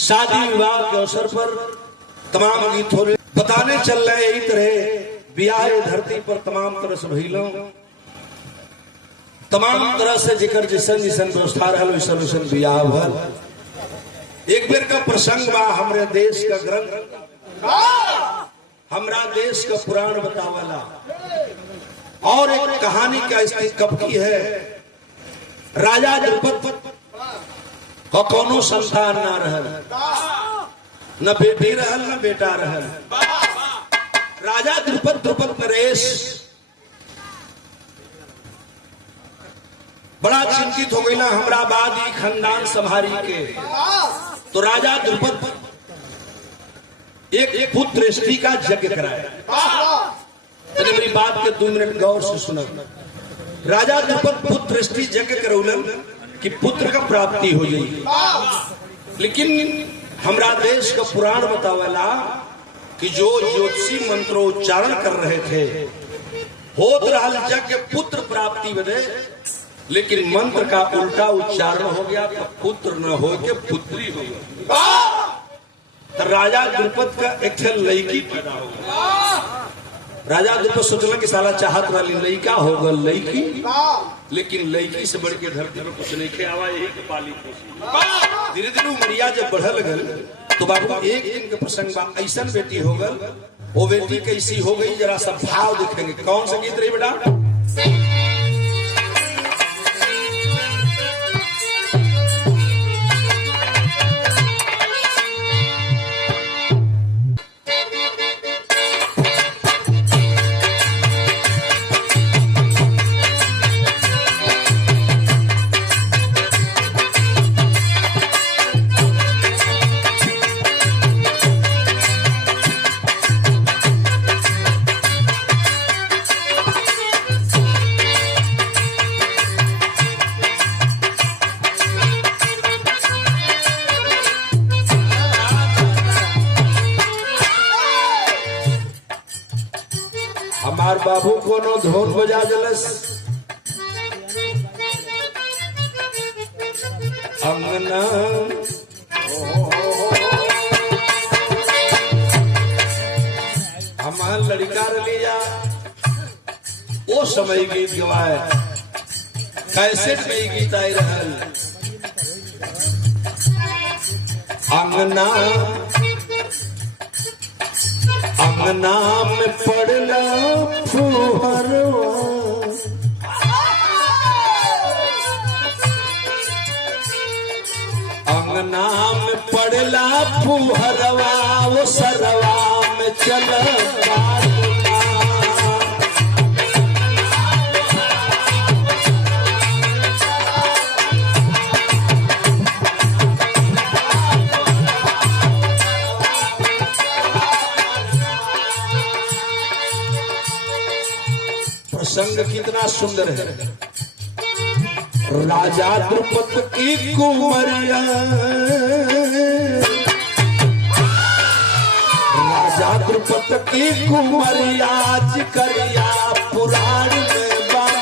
शादी विवाह के अवसर पर तमाम गीत हो रहे बताने चल रहे यही तरह बियाह धरती पर तमाम तरह से भइलों तमाम तरह से जिकर जिसन जिसन व्यवस्था रहल वैसन वैसन बियाह भल। एक बेर का प्रसंग बा हमरे देश का ग्रंथ हमरा देश का पुराण बतावला और एक कहानी का स्थिति कब की है। राजा द्रुपद का कोनो संतान ना रहल, न बेटी रहल न बेटा रहल। राजा द्रुपद नरेश बड़ा चिंतित हो गईला हमरा बाद ही खानदान संभारी के। तो राजा द्रुपद एक पुत्र स्त्री का यज्ञ कराया। तो मेरी बात के 2 मिनट गौर से सुनो। राजा द्रुपद पुत्र स्त्री यज्ञ करौलन कि पुत्र का प्राप्ति हो जाएगी। लेकिन हमरा देश का पुराण बतावला कि जो ज्योतिषी मंत्रोच्चारण कर रहे थे होत रहल यज्ञ पुत्र प्राप्ति बदे, लेकिन मंत्र का उल्टा उच्चारण हो गया तो पुत्र न हो के पुत्री हो गया। तो राजा द्रुपद का एक लड़की पैदा हो गया। राजा द्रुपद सोचला कि साला चाहत वाली लड़का होगा लड़की, लेकिन लड़की से बढ़ के धरती में कुछ नहीं खे आवा, यही के पाली पोसी। धीरे धीरे उमरिया जब बढ़ल गल तो बाबू एक दिन के प्रसंग बा ऐसा बेटी हो गल। वो बेटी कैसी हो गई जरा सा भाव दिखेंगे। कौन सा गीत रही बेटा? हमार बाबू कोनो धोन बजा दिलस, अंगना हमार लड़का लिया वो समय गीत गवाए कैसेट में गीत आई रहल। अंगना अंगना में पड़ला फुहरवा, अंगना में पड़ला फुहरवा, वो सरवा में चल प्रसंग कितना सुंदर है। राजा द्रुपद की कुंवरिया, राजा द्रुपद की कुंवरिया जिकरिया पुराण में बांध।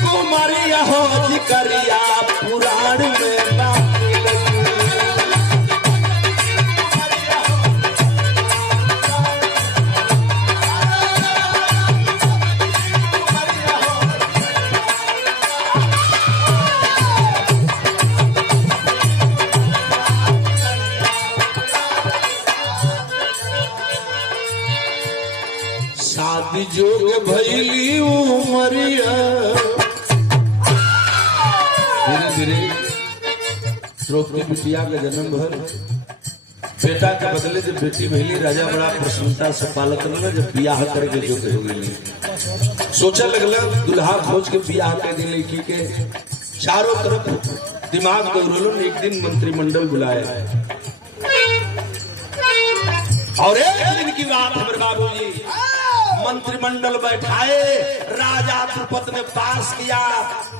कुमारिया हो जिकरिया पुराण में शादी जोग भैली उमरिया। धीरे धीरे द्रौपदी बिटिया का जन्म भर बेटा के बदले जब बेटी भैली राजा बड़ा प्रसन्नता से पालत लगा। जब बियाह करके जो हो गई सोचा लगला दुल्हा खोज के बियाह कर दी लड़की के। चारों तरफ दिमाग दौड़लो। एक दिन मंत्रिमंडल बुलाया और एक दिन की बात हमारे बाबू जी मंत्रिमंडल बैठाए, राजा द्रुपद ने पास किया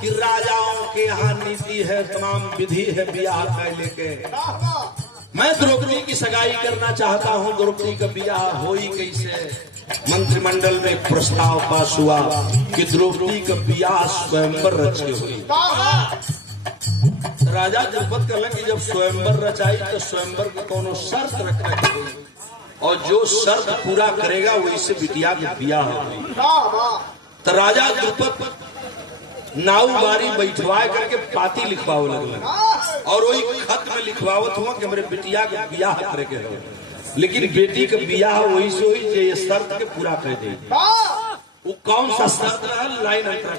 कि राजाओं के यहाँ नीति है, तमाम विधि है ब्याह का लेके। मैं द्रौपदी की सगाई करना चाहता हूँ, द्रौपदी का ब्याह हो ही कैसे। मंत्रिमंडल में एक प्रस्ताव पास हुआ कि द्रौपदी का ब्याह स्वयंवर रचे हुई। राजा द्रुपद कहलन कि जब स्वयंवर रचाई तो स्वयंवर को कोनो शर्त रखना चाहिए, और जो शर्त पूरा करेगा वही से बिटिया के ब्याह होगी। तो राजा द्रुपद नाव बारी बैठवा करके पाती लिखवाओ लगल, और वही खत में लिखवावत हुआ कि हमारे बिटिया के ब्याह करे के हो, लेकिन बेटी के ब्याह वही से हुई जो ये शर्त के पूरा कर दे। वो कौन सा शर्त रहा, लाइन अंतरा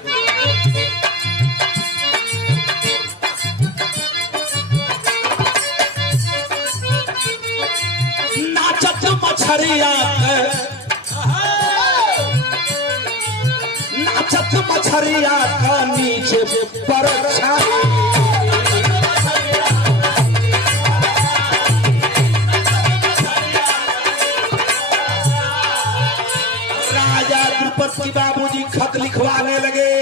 नाचत मछरिया नाचत मछरिया का नीचे पर राजा द्रुपद की बाबूजी खत लिखवाने लगे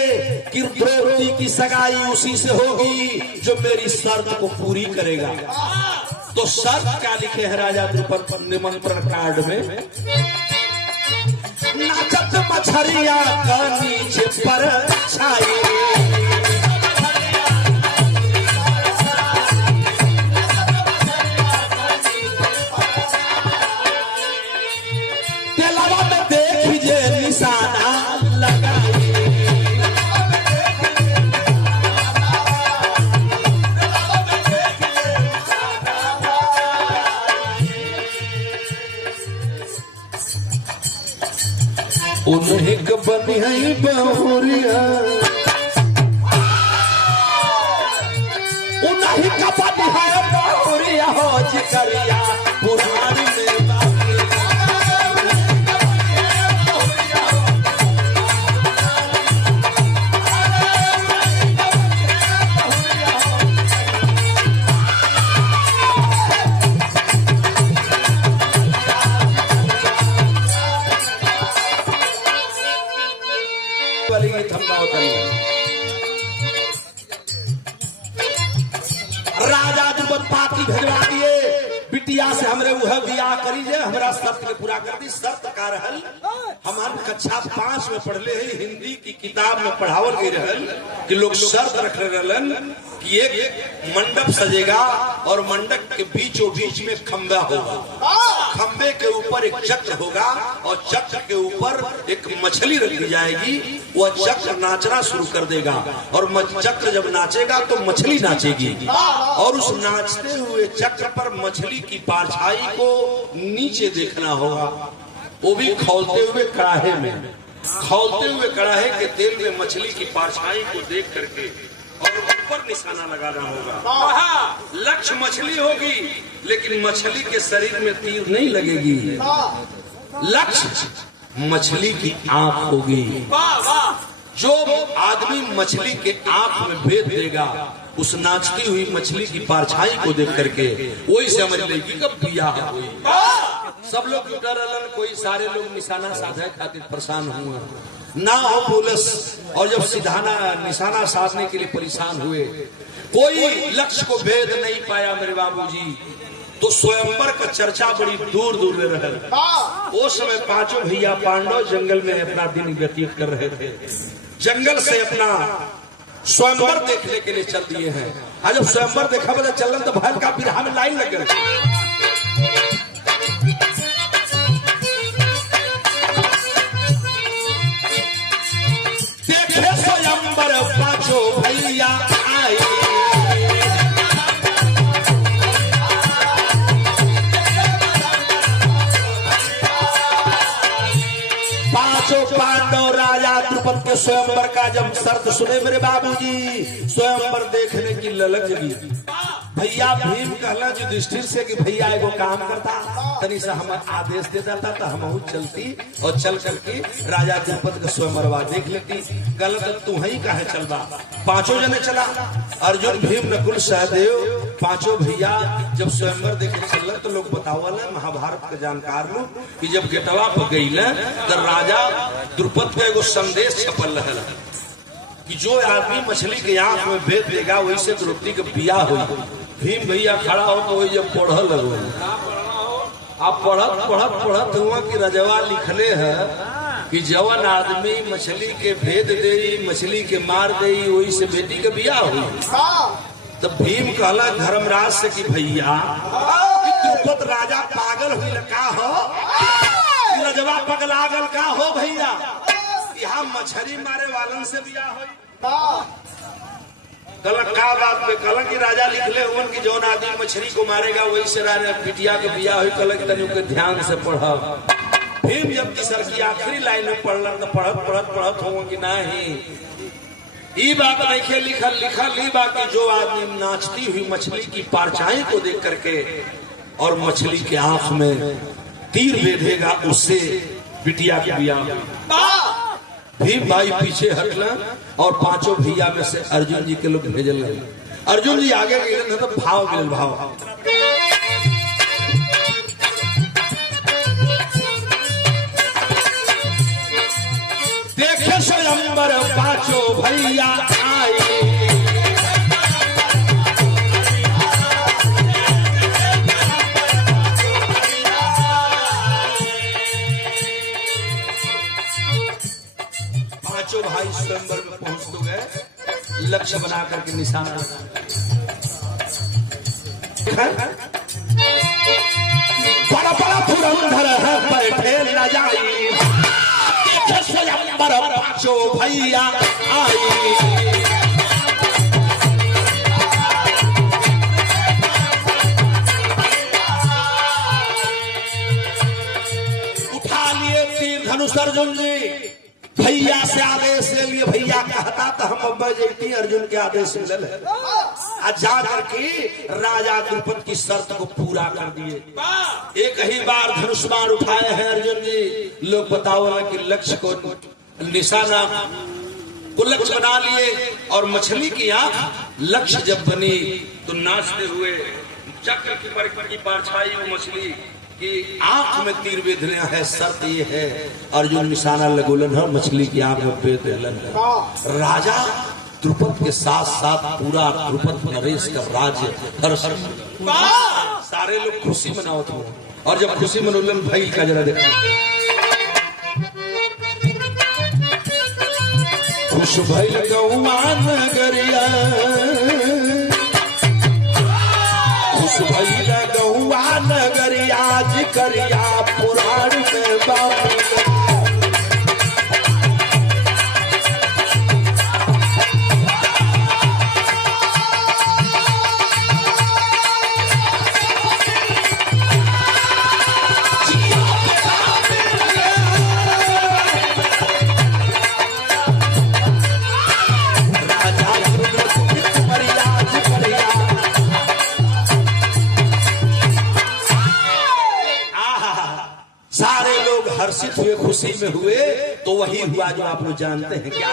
कि द्रौपदी की सगाई उसी से होगी जो मेरी शर्त को पूरी करेगा। तो शर्त क्या लिखे है राजा द्रुपद निमंत्रण कार्ड में, नाचत मछरिया का नीचे पर छाई, तेलवा में देख जे निशाना लगाई। उन्हें कबनी है बहुरिया, उन्हें कबनी है बहुरिया हो जिकरिया पुरानी में राजा द्रुपद पाती भेजवा दिए, बिटिया से हमरे वह ब्याह करी जे, हमरा शर्त के पूरा कर दी। शर्त का रहल, हमार कक्षा 5 में पढ़ले है, हिंदी की किताब में पढ़ावल गई रहल कि लोग शर्त रख रहलन कि एक मंडप सजेगा और मंडप के बीचों बीच में खंबा होगा, खंबे के ऊपर एक चक्र होगा और चक्र के ऊपर एक मछली रखी जाएगी। वह चक्र नाचना शुरू कर देगा और चक्र जब नाचेगा तो मछली नाचेगी, और उस नाचते हुए चक्र पर मछली की परछाई को नीचे देखना होगा, वो भी खौलते हुए कड़ाहे में, खौलते हुए कड़ाहे के तेल में मछली की परछाई को देख करके और ऊपर निशाना लगाना होगा। लक्ष्य मछली होगी लेकिन मछली के शरीर में तीर नहीं लगेगी, लक्ष्य मछली की आंख होगी। जो आदमी मछली के आंख में भेद देगा उस नाचती हुई मछली की परछाई को देख करके वही से हमारी लड़की का ब्याह हुई। सब लोग जुटा रहलन, कोई सारे लोग निशाना साधे खातिर परेशान हुए ना हो पुलिस, और जब सिधाना निशाना साधने के लिए परेशान हुए, कोई लक्ष्य को भेद नहीं पाया मेरे बाबूजी। तो स्वयंवर का चर्चा बड़ी दूर दूर में रहे। उस समय पांचों भैया पांडव जंगल में अपना दिन व्यतीत कर रहे थे, जंगल से अपना स्वयंवर देखने के लिए चल दिए हैं। आज जब स्वयंवर देखा पता चलन तो भैल का बिरहा में लाइन लग गई। देखे स्वयंवर पांचों भैया आए, पांचों पांडव राजा द्रुपद के स्वयंवर का जब शर्त सुने मेरे बाबूजी, स्वयंवर देखने की ललक लगी। भैया भीम कहला युधिष्ठिर से कि भैया एगो काम करता तनी से हम आदेश दे देता तो हम चलती और चल करके राजा द्रुपद का स्वयंवरवा देख लेती। कहला तो तू ही काहे चलबा। पांचों जने चला, अर्जुन भीम नकुल सहदेव पांचों भैया जब स्वयंवर देखे चल तो लोग बतावल महाभारत के जानकार लोग कि जब गेटवा पर गई तो राजा द्रुपद का एगो संदेश छपल रहा कि जो आदमी मछली के आंख में भेद देगा वही से द्रौपदी का बियाह हुई। भीम भैया खड़ा हो तो वही जब पढ़ लगो आप पढ़त हुआ कि रजवा लिखले है कि जवन आदमी मछली के भेद दे मछली के मार दे वही से बेटी का बियाह हुई। तब भीम कहला धर्मराज से कि भैया द्रुपद राजा पागल हुई का हो, रजवा पगलागल का हो भैया, यहाँ मछली मारे वालन से बियाह हुई। कल का बात पे कल की राजा लिखले हुन की जौन आदमी मछली को मारेगा वही से राजा बिटिया के बियाह हुई। कल तनी के ध्यान से पढ़ा। भीम जब की सर की आखिरी लाइन में पढ़लन तो पढ़त हो कि नहीं ई बात नहीं लिखल ई बात जो आदमी नाचती हुई मछली की परछाई को देख करके और मछली के आंख में तीर बेधेगा उससे बिटिया के बियाह। भीम भाई पीछे हटला और पांचों भैया में से अर्जुन जी के लोग भेजल गए। अर्जुन जी आगे गए तो भाव गिरल भाव देखे स्वयंवर पांचों भैया आए, पांचों भाई स्वयंवर में पहुंच तो गए। लक्ष्य बना करके निशाना बड़ा बड़ा पुरंदर है बैठे न जाई, स्वयंवर पांचों भैया आई। उठा लिए तीर धनुष अर्जुन जी, भैया से आदेश ले लिए। भैया कहता तो हम अब जैती अर्जुन के आदेश ले ले जा करके राजा द्रुपद की शर्त को पूरा कर दिए। एक ही बार धनुष बाण उठाए हैं अर्जुन जी। लोग बताओ कि लक्ष्य को निशाना को लक्ष्य बना लिए और मछली की आंख लक्ष्य जब बनी तो नाचते हुए चक्र की परछाई वो मछली कि आंख में तीर बेधना है। शर्त ये है अर्जुन निशाना लगोलन है मछली की आंख में बेध देलन है। राजा द्रुपद के साथ साथ पूरा द्रुपद नरेश का राज्य हर्ष सारे लोग खुशी मनावत हो। और जब खुशी मनोलन भाई का जरा देखो खुश भइल गौआ नगरिया, खुश भइल गौआ नगरिया जिकरिया पुराण में बाबू। हर्षित हुए खुशी में हुए तो वही हुआ जो आप लोग जानते हैं क्या।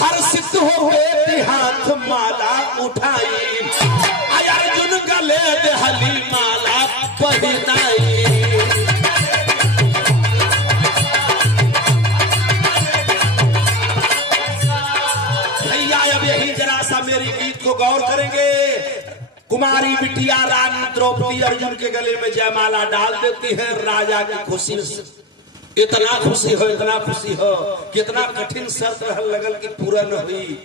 हर्षित हुए हाथ माला उठाई, अर्जुन गले दहली माला पहनाई। भैया अब यही जरा सा मेरी गीत को गौर करेंगे। कुमारी बिटिया रानी द्रौपदी अर्जुन के गले में जयमाला डाल देती है। राजा की खुशी इतना खुशी हो कितना कठिन शर्त लगल कि पूरा न हुई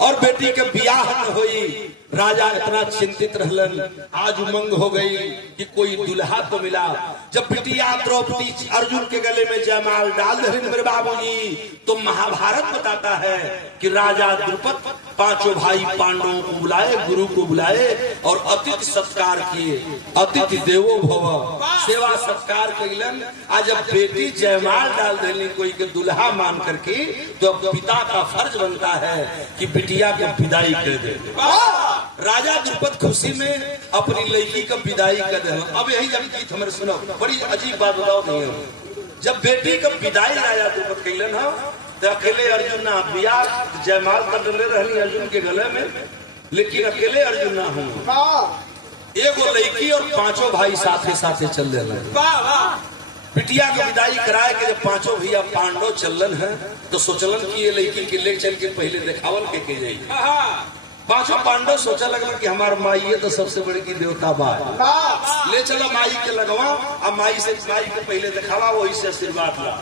और बेटी के बियाह न हुई। राजा इतना चिंतित रहलन। आज उमंग हो गई कि कोई दुल्हा तो मिला। जब बिटिया द्रौपदी अर्जुन के गले में जयमाल डाल दे मेरे बाबूजी तो महाभारत बताता है कि राजा द्रुपद पांचों भाई पांडवों को बुलाए, गुरु को बुलाए और अतिथि सत्कार किए। अतिथि देवो भव, सेवा सत्कार कैलन। आज जब बेटी जयमाल डाल देनी कोई के दुल्हा मान करके, तो अब पिता का फर्ज बनता है कि बिटिया के विदाई कर दे। राजा द्रुपद खुशी में अपनी लड़की का विदाई कर दे। अब यही जब गीत हमारे सुनो, बड़ी अजीब बात बताओ नहीं हो। जब बेटी का विदाई राजा द्रुपद कैलन हो, तो अकेले अर्जुन ना बिया जयमाल कर ले रहनी अर्जुन के गले में, लेकिन अकेले अर्जुन ना हूँ, एगो लड़की और पांचों भाई साथे साथे चल रहे। बिटिया की विदाई कराए के जब पांचों भैया पांडव चलन है, तो सोचलन कि ये लड़की के ले चल के पहले दिखावल के जाएगी। पांचों पांडव सोचा लगल कि हमार माई ये तो सबसे बड़ी की देवता बा, ले चलो माई के लगवा, अब माई के पहले दिखावा, वही से आशीर्वाद ला।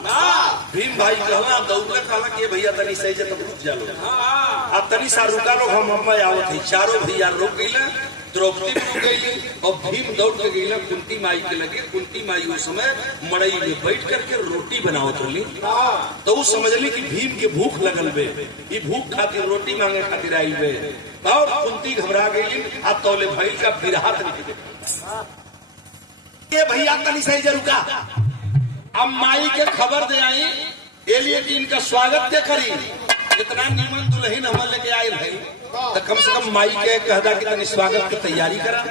भीम भाई कहला दौड़ कहला कि भैया तनी सही से रुक जा लो, अब तनी सा रुका लो, हम अम्मा आवत है। चारों भैया रुक गई, द्रौपदी रुक गई और भीम दौड़ के गई कुंती माई के लगे। कुंती माई उस समय मड़ई में बैठ करके रोटी बनावत रही, तो वो समझली कि भीम के भूख लगल बे, ये भूख खातिर रोटी मांगे खातिर आई बे। और कुंती घबरा गई, अब तौले भाई का बिरहा ये भैया तनी सही रुका। अब माई के खबर दे आई ये लिए कि इनका स्वागत दे करी, इतना नीमन दुल्हन हम लेके आए भाई, तो कम से कम माई के कहदा कि तनी स्वागत की तैयारी करा।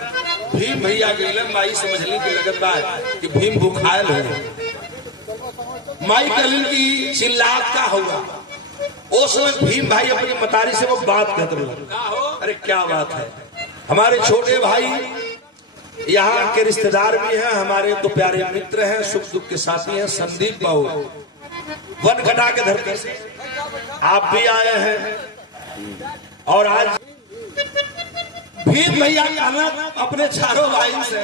भीम भैया गईलन, माई समझली कि लगत बा कि भीम भूखायल है। माई कहलिन कि चिल्लात का होगा। उस समय भीम भाई अपनी मतारी से वो बात कहते रहे, अरे क्या बात है, हमारे छोटे भाई यहाँ के रिश्तेदार भी हैं, हमारे तो प्यारे मित्र हैं, सुख दुख के साथी हैं, संदीप बाबू वन घटा के धरती से आप भी आए हैं। और आज भीम भैया कहना अपने चारों भाई से,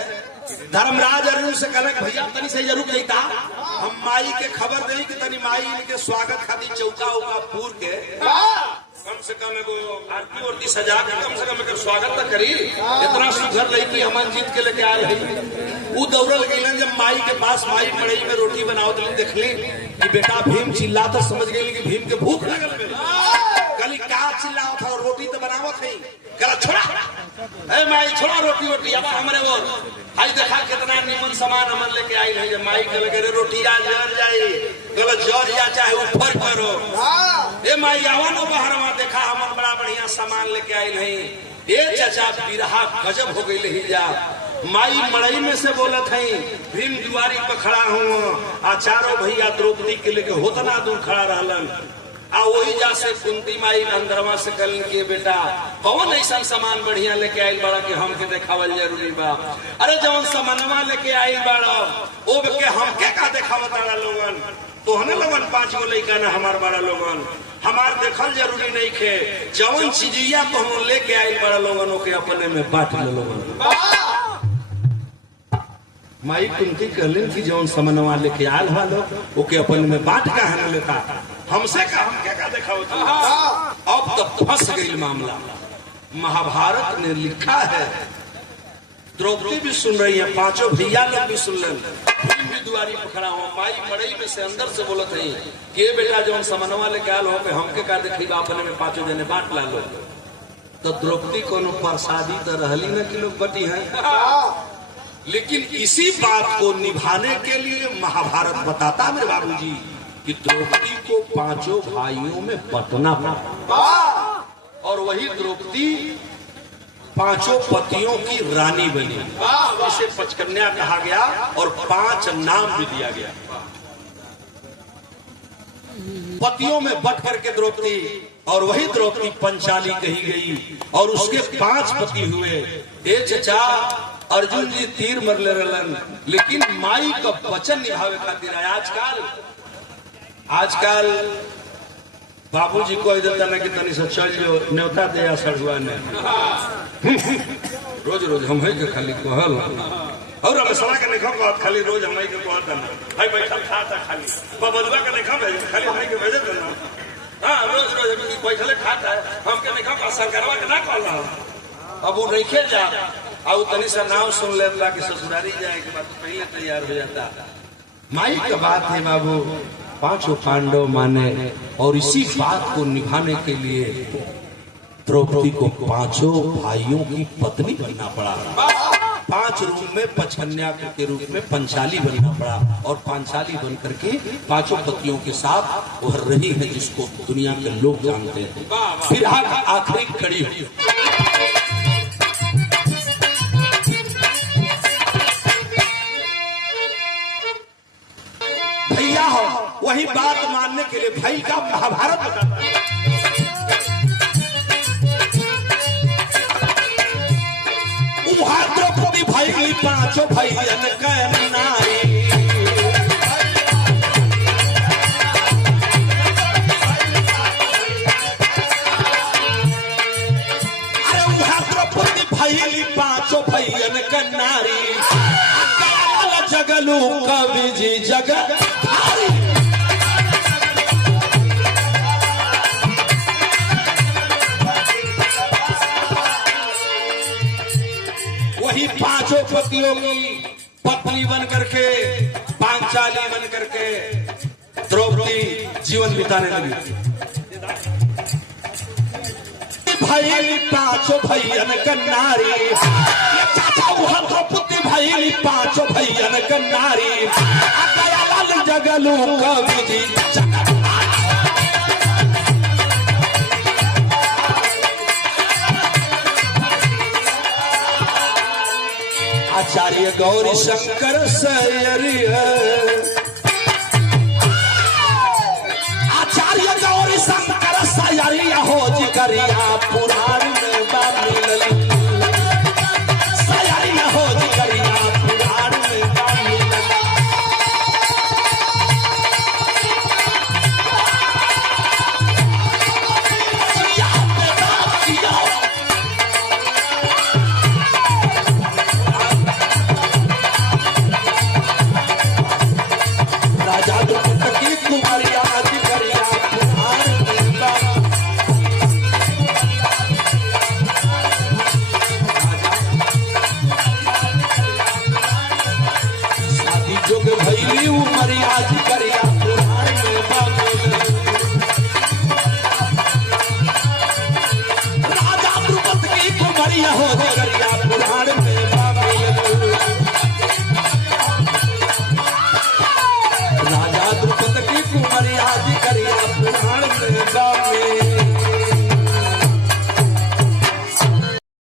धर्मराज अर्जुन से कहना भैया तनी से जरूर कहता, हम माई के खबर नहीं कि तनी माई इनके स्वागत खातिर चौका उका पूर के कम से कम एगो आरती उरती सजा के कम से कम एक स्वागत तो करी। इतना सुघर लड़की हमन जीत के लेके आए रही। वो दौड़ल गई, जब माई के पास माई मड़ई में रोटी बनाओ देखली कि बेटा भीम चिल्लाता, समझ गई कि भीम के भूख लगल। कली का चिल्लाओ था, रोटी तो बनावो थी, कला छोड़ा ए माई छोड़ा रोटी वोटी। अब हमारे वो आई देखा कितना निमन सामान हमन लेके आई है। जब माई के लगे रोटी आज जल जाए, कल जर या चाहे ऊपर करो, ए माई आवा नो बहरवा देखा हमन बड़ा बढ़िया सामान लेके आई नहीं। ए चाचा बिरहा गजब हो गई ले जा। माई मड़ई में से बोलत है, भीम दुआरी पर खड़ा हूँ, आ चारों भैया द्रौपदी के लेके होतना दूर खड़ा रहलन। आ वही जा से कुंती माई अंदरवा से कहलन के बेटा कौन ऐसा सामान बढ़िया लेके आयल बड़ा कि हमके देखावल जरूरी बा। अरे जौन सामानवा लेके आयल बड़ा ओ के हमके का देखावत बड़ा लोगन, तो हने लोगन 5 गो लइका ना हमार बड़ा लोगन, हमार देखल जरूरी नहीं खे। जौन चीजिया तो हम लेके आयल बड़ा लोगन ओके अपने में बांट ले लोगन। माई कुंती कहलिन कि जौन सामानवा लेके आयल बा लोग ओके अपने में बांट का हने लेता, हमसे का हम क्या देखाओ। अब तो फंस गई मामला। महाभारत ने लिखा है, द्रौपदी भी सुन रही है, पांचों भैया लोग भी सुन रहे हैं। भीम भी दुआरी पर खड़ा हो, माई मड़ई में से अंदर से बोलत है कि बेटा जौन सामानवा लेके आयल हो हमके का देखी अपने में 5 जने बांट ला लो। तो द्रौपदी कोनो प्रसादी तो रहली न कि लोग बटी है, लेकिन इसी बात को निभाने के लिए महाभारत बताता मेरे बाबूजी कि द्रौपदी को 5 भाइयों में बंटना पड़ा, और वही द्रौपदी 5 पतियों की रानी बनी। इसे पचकन्या कहा गया और 5 नाम भी दिया गया। पतियों में बट करके द्रौपदी, और वही द्रौपदी पंचाली कही गई, और उसके 5 पति हुए। ए चचा अर्जुन जी तीर मरले रहलन, लेकिन माई का वचन निभावे खातिर आजकल बाबूजी कोई देता ना कि तनी से चल जो न्योता दे सड़ुआ ने रोज रोज हम है के खाली कहल, और हम सला के नहीं कहत खाली रोज हम है के कहत ना भाई बैठल खाता खाली बबलुआ के नहीं खा भेज खाली हम है के भेज देना। हां रोज रोज हम बैठले खाता है, हम के नहीं खा सरकारवा के ना कहला। अब वो नहीं खेल जा, और तनी सा नाम सुन लेला कि ससुरारी जाए के बाद पहले तैयार हो जाता। माई का बात है बाबू, 5 पांडव माने, और इसी बात को निभाने के लिए द्रौपदी को पांचों भाइयों की पत्नी बनना पड़ा। 5 रूप में पचकन्या के रूप में पंचाली बनना पड़ा और पांचाली बन करके 5 पतियों के साथ वह रही है जिसको दुनिया के लोग जानते हैं। फिर आखिरी कड़ी हुई। भैया हो वही बात मानने के लिए भाई का महाभारत बताता है। द्रौपदी भाई 5 भैयन के नारी, अरे वहाँ द्रौपदी भाई 5 भैयन के नारी, जगलू कवि जी जगत वही 5 पतियों की पत्नी बन करके पांचाली बन करके द्रौपदी जीवन बिताने लगी। भाई 5 भैयन के नारी, द्रौपदी भाई 5 भैयन के नारी, जगलू कवि जी जगत आचार्य गौरी शंकर सैरिया, आचार्य गौरी शंकर सैरिया हो जिगरिया पुराण में बामिल, सैरिया हो जिगरिया पुराण में बामिल। राजा द्रुपद की कुमारिया हो